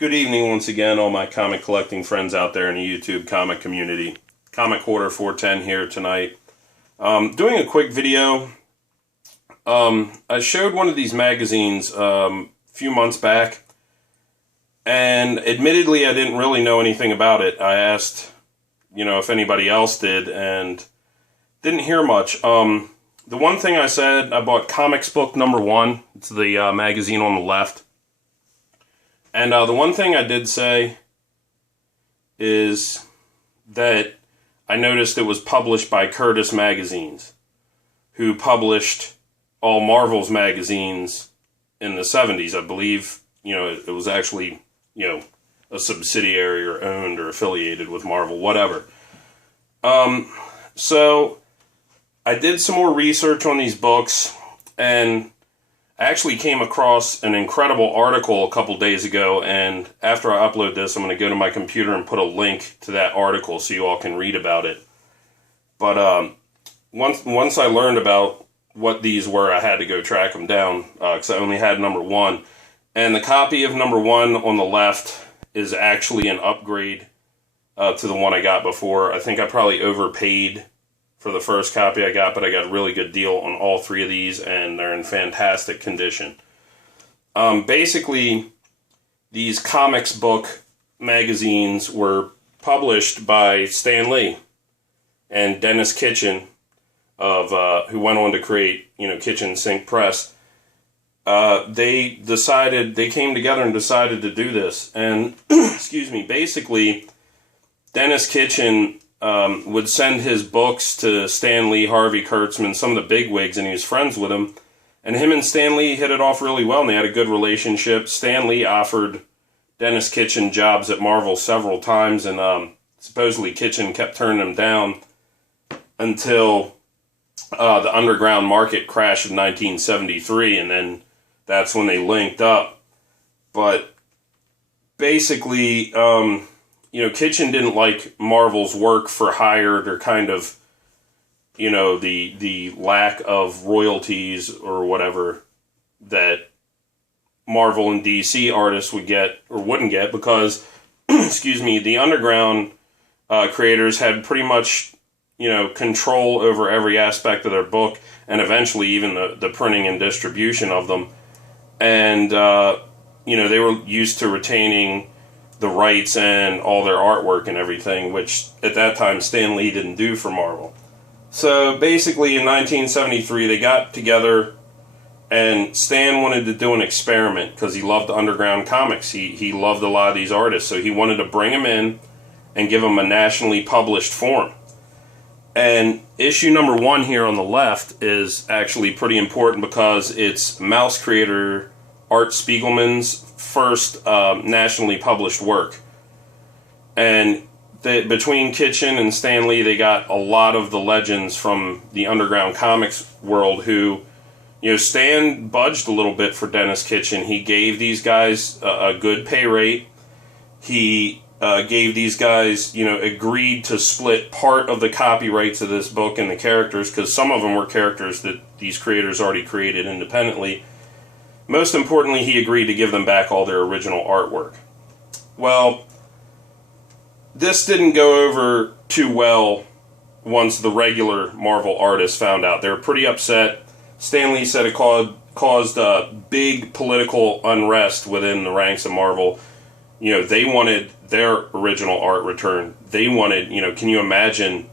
Good evening once again, all my comic collecting friends out there in the YouTube comic community. Comic Quarter 410 here tonight. Doing a quick video. I showed one of these magazines a few months back, and admittedly I didn't really know anything about it. I asked, if anybody else did, and didn't hear much. The one thing I said, I bought Comix Book #1. It's the magazine on the left. And the one thing I did say is that I noticed it was published by Curtis Magazines, who published all Marvel's magazines in the 70s. I believe, it was actually, a subsidiary or owned or affiliated with Marvel, whatever. So I did some more research on these books, and I actually came across an incredible article a couple days ago, and after I upload this, I'm going to go to my computer and put a link to that article so you all can read about it. But once I learned about what these were, I had to go track them down, because I only had #1. And the copy of #1 on the left is actually an upgrade to the one I got before. I think I probably overpaid for the first copy I got, but I got a really good deal on all three of these, and they're in fantastic condition. Basically, these Comix Book magazines were published by Stan Lee and Denis Kitchen, who went on to create, Kitchen Sink Press. They came together and decided to do this. And, excuse me, basically, Denis Kitchen would send his books to Stan Lee, Harvey Kurtzman, some of the bigwigs, and he was friends with him. And him and Stan Lee hit it off really well, and they had a good relationship. Stan Lee offered Denis Kitchen jobs at Marvel several times, and supposedly Kitchen kept turning him down until the underground market crashed in 1973, and then that's when they linked up. But basically, Kitchen didn't like Marvel's work for hire, or kind of, the lack of royalties or whatever that Marvel and DC artists would get or wouldn't get, because, excuse me, the underground creators had pretty much, control over every aspect of their book, and eventually even the printing and distribution of them. And, they were used to retaining the rights and all their artwork and everything, which at that time Stan Lee didn't do for Marvel. So basically in 1973 they got together, and Stan wanted to do an experiment because he loved Underground Comix. He loved a lot of these artists, so he wanted to bring them in and give them a nationally published form. And issue #1 here on the left is actually pretty important because it's Mouse creator Art Spiegelman's first nationally published work. And between Kitchen and Stan Lee, they got a lot of the legends from the Underground Comix world who, Stan budged a little bit for Denis Kitchen. He gave these guys a good pay rate. He gave these guys, agreed to split part of the copyrights of this book and the characters, because some of them were characters that these creators already created independently. Most importantly, he agreed to give them back all their original artwork. Well, this didn't go over too well once the regular Marvel artists found out. They were pretty upset. Stan Lee said it caused big political unrest within the ranks of Marvel. They wanted their original art returned. They wanted, can you imagine,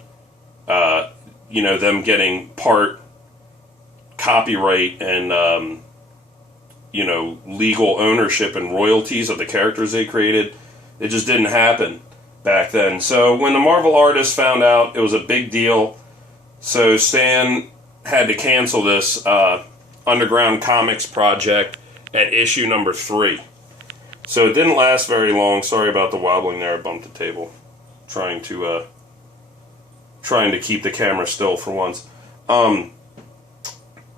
them getting part copyright and, legal ownership and royalties of the characters they created. It just didn't happen back then. So when the Marvel artists found out, it was a big deal. So Stan had to cancel this Underground Comix project at issue #3. So it didn't last very long. Sorry about the wobbling there. I bumped the table. Trying to keep the camera still for once.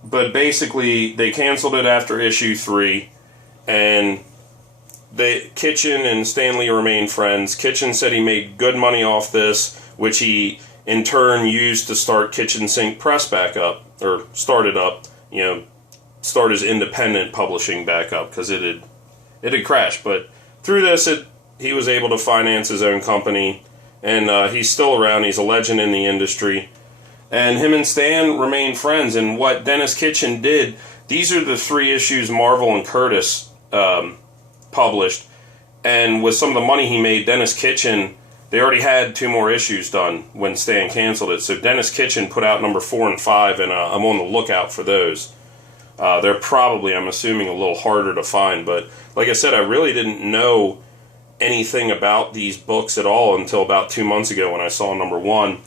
But basically, they canceled it after issue 3, and Kitchen and Stan Lee remained friends. Kitchen said he made good money off this, which he in turn used to start Kitchen Sink Press back up, or started up, start his independent publishing back up, because it had crashed. But through this, he was able to finance his own company, and he's still around. He's a legend in the industry. And him and Stan remain friends. And what Denis Kitchen did, these are the 3 issues Marvel and Curtis published. And with some of the money he made, Denis Kitchen, they already had 2 more issues done when Stan canceled it. So Denis Kitchen put out number 4 and 5, and I'm on the lookout for those. They're probably, I'm assuming, a little harder to find. But like I said, I really didn't know anything about these books at all until about 2 months ago when I saw number 1.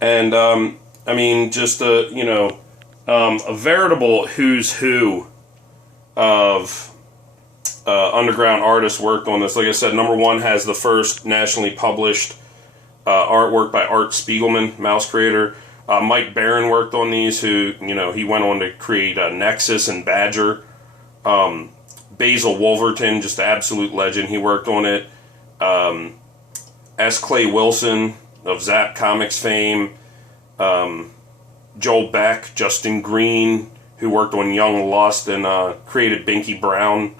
And, I mean, just a veritable who's who of underground artists worked on this. Like I said, number 1 has the first nationally published artwork by Art Spiegelman, mouse creator. Mike Barron worked on these, who, he went on to create Nexus and Badger. Basil Wolverton, just an absolute legend, he worked on it. S. Clay Wilson of Zap Comics fame. Joel Beck, Justin Green, who worked on Young Lust and created Binky Brown.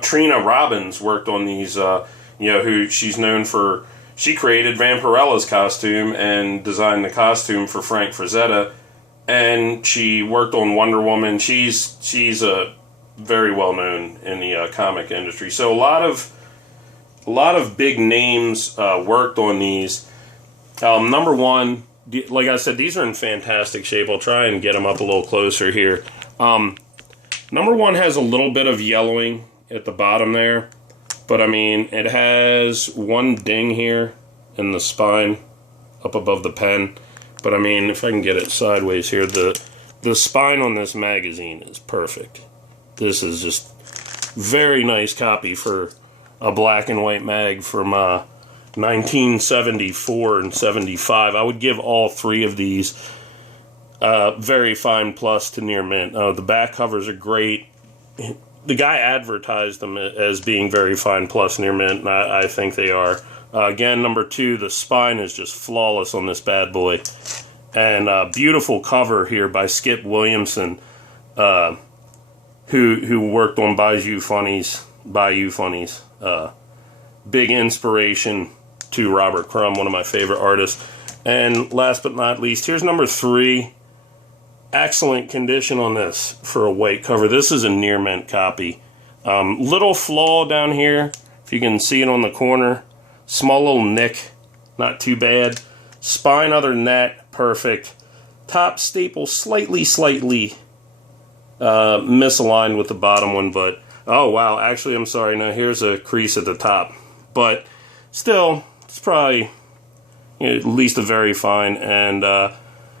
Trina Robbins worked on these, who she's known for. She created Vampirella's costume and designed the costume for Frank Frazetta, and she worked on Wonder Woman. She's very well known in the comic industry. So a lot of big names worked on these. Number 1, like I said, these are in fantastic shape. I'll try and get them up a little closer here. Number 1 has a little bit of yellowing at the bottom there. But, I mean, it has one ding here in the spine up above the pen. But, I mean, if I can get it sideways here, the spine on this magazine is perfect. This is just very nice copy for a black and white mag from 1974 and 75. I would give all 3 of these very fine plus to near mint. The back covers are great. The guy advertised them as being very fine plus near mint, and I think they are. Again, number 2, the spine is just flawless on this bad boy. And beautiful cover here by Skip Williamson, who worked on Bayou Funnies. Big inspiration to Robert Crumb, one of my favorite artists. And last but not least, here's number 3. Excellent condition on this for a white cover. This is a near mint copy. Little flaw down here, if you can see it on the corner. Small little nick, not too bad. Spine, other than that, perfect. Top staple slightly misaligned with the bottom one, but oh wow, actually I'm sorry, now here's a crease at the top. But still, it's probably at least a very fine, and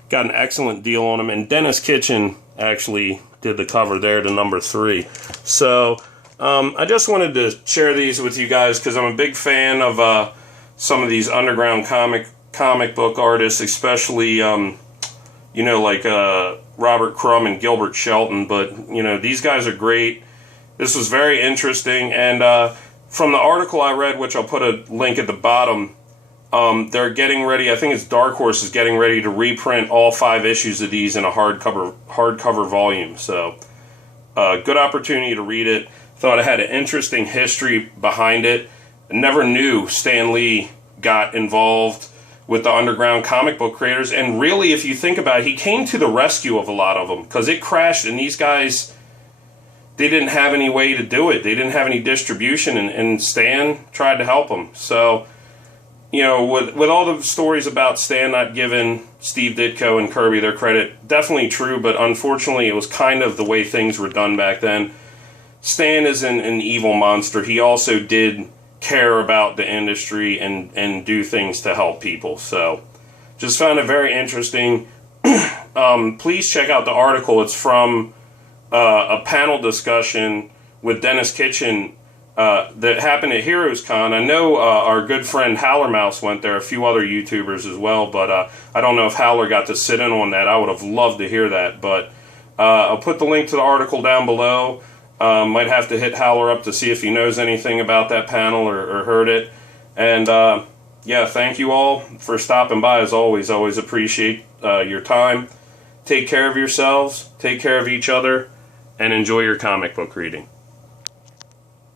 got an excellent deal on them. And Denis Kitchen actually did the cover there to number 3. So I just wanted to share these with you guys because I'm a big fan of some of these underground comic book artists, especially like Robert Crumb and Gilbert Shelton. But these guys are great. This was very interesting, and from the article I read, which I'll put a link at the bottom, they're getting ready. I think it's Dark Horse is getting ready to reprint all 5 issues of these in a hardcover volume. So, good opportunity to read it. Thought it had an interesting history behind it. Never knew Stan Lee got involved with the underground comic book creators. And really, if you think about it, he came to the rescue of a lot of them because it crashed, and these guys, they didn't have any way to do it. They didn't have any distribution, and Stan tried to help them. So, with all the stories about Stan not giving Steve Ditko and Kirby their credit, definitely true, but unfortunately it was kind of the way things were done back then. Stan isn't an evil monster. He also did care about the industry and do things to help people. So, just found it very interesting. Please check out the article. It's from a panel discussion with Denis Kitchen that happened at Heroes Con. I know our good friend Howler Mouse went there, a few other YouTubers as well, but I don't know if Howler got to sit in on that. I would have loved to hear that, but I'll put the link to the article down below. Might have to hit Howler up to see if he knows anything about that panel or heard it. And yeah, thank you all for stopping by. As always appreciate your time. Take care of yourselves, take care of each other, and enjoy your comic book reading.